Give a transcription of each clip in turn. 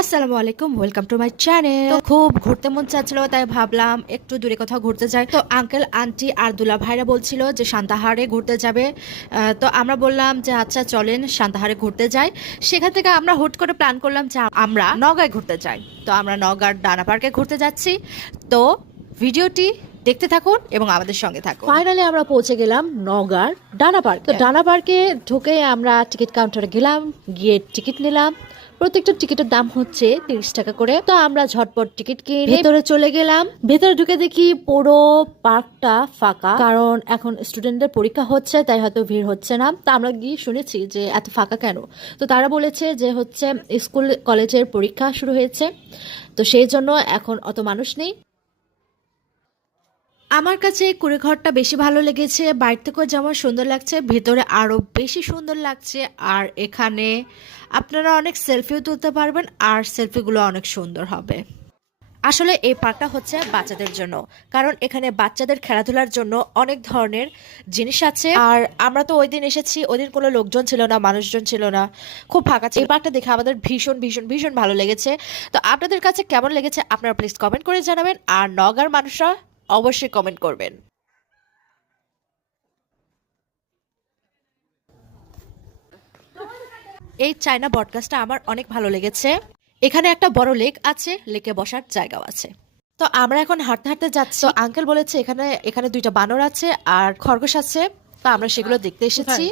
আসসালামু আলাইকুম welcome to my channel খুব ঘুরতে মন চাচ্ছিল, তাই ভাবলাম একটু দূরে কোথাও ঘুরতে যাই। তো আঙ্কেল আন্টি আর দুলা ভাইরা বলছিল যে শান্তাহারে ঘুরতে যাবে। তো আমরা বললাম যে আচ্ছা চলেন শান্তাহারে ঘুরতে যাই। সেখান থেকে আমরা হুট করে প্ল্যান করলাম যে আমরা নগায় ঘুরতে যাই। তো আমরা নগার ডানা পার্কে ঘুরতে যাচ্ছি। তো ভিডিওটি দেখতে থাকুন এবং আমাদের সঙ্গে থাকুন। ফাইনালি আমরা পৌঁছে গেলাম নগার ডানা পার্ক। তো ডানা পার্কে ঢুকে আমরা টিকিট কাউন্টারে গেলাম গিয়ে টিকিট নিলাম। প্রত্যেকটা টিকিটের দাম হচ্ছে তিরিশ টাকা করে। তো আমরা ঝটপট টিকিট কিনে ভেতরে চলে গেলাম। ভেতরে ঢুকে দেখি পুরো পার্কটা ফাঁকা কারণ এখন স্টুডেন্টদের পরীক্ষা হচ্ছে তাই হয়তো ভিড় হচ্ছে না। তা আমরা গিয়ে শুনেছি যে এত ফাঁকা কেন? তো তারা বলেছে যে হচ্ছে স্কুল কলেজের পরীক্ষা শুরু হয়েছে। তো সেই জন্য এখন অত মানুষ নেই। আমার কাছে কুড়ে ঘরটা বেশি ভালো লেগেছে বাইরে থেকেও যেমন সুন্দর লাগছে, ভেতরে আরও বেশি সুন্দর লাগছে। আর এখানে আপনারা অনেক সেলফিও তুলতে পারবেন, আর সেলফিগুলো অনেক সুন্দর হবে। আসলে এই পার্কটা হচ্ছে বাচ্চাদের জন্য, কারণ এখানে বাচ্চাদের খেলাধুলার জন্য অনেক ধরনের জিনিস আছে। আর আমরা তো ওই দিন এসেছি, ওই দিন কোনো লোকজন ছিল না, মানুষজন ছিল না, খুব ফাঁকা এই পার্কটা দেখে আমাদের ভীষণ ভীষণ ভীষণ ভালো লেগেছে। তো আপনাদের কাছে কেমন লেগেছে আপনারা প্লিজ কমেন্ট করে জানাবেন। আর নগার মানুষরা অবশ্যই কমেন্ট করবেন এই চায়না বডকাস্টটা আমার অনেক ভালো লেগেছে এখানে একটা বড় লেক আছে লেকে বসার জায়গাও আছে তো আমরা এখন হাঁটতে হাঁটতে যাচ্ছি আঙ্কেল বলেছে এখানে এখানে দুইটা বানর আছে আর খরগোশ আছে তো আমরা সেগুলো দেখতে এসেছি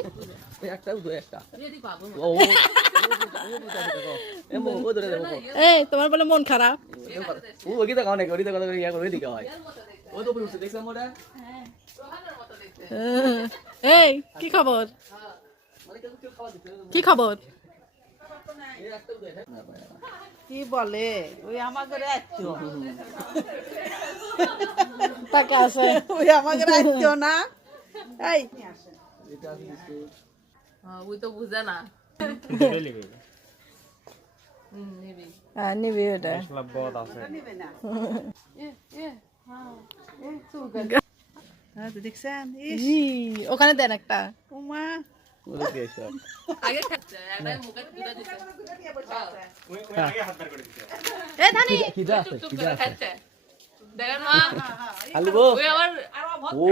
একটা উদয় একটা ও ও এমো ও ধরে দেখো এই তোমার বলে মন খারাপ হয়। মোটা এই কি খবর? কি খবর? কি বলে? ওই আমাদের আত্মীয় তাকে আছে। ওই আমাদের আত্মীয় না? এই। ওই তো বুঝে না। হ্যাঁ নিবি ওটা হ্যাঁ ওখানে দেন একটা উমা ওদিকে সব আগে খাচ্ছে একটা মুখে দুটো দিচ্ছে এ ধানি কিদা আছে চুপ কিদা করে আছে খাচ্ছে দেখেন মা আলু গো ওই আমার ও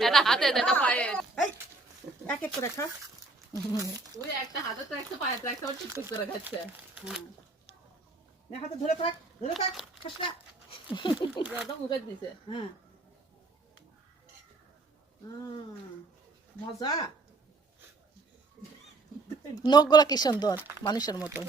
একটা হাতে একটা পায়ে এই এক এক করে খা ওই একটা হাতে তো একটা পায়ে তো একটা আবার চুপ করে খাচ্ছে নে হাতে ধরে থাক ধরে থাক খাস না হ্যাঁ মজা নখগুলা কি সুন্দর মানুষের মতো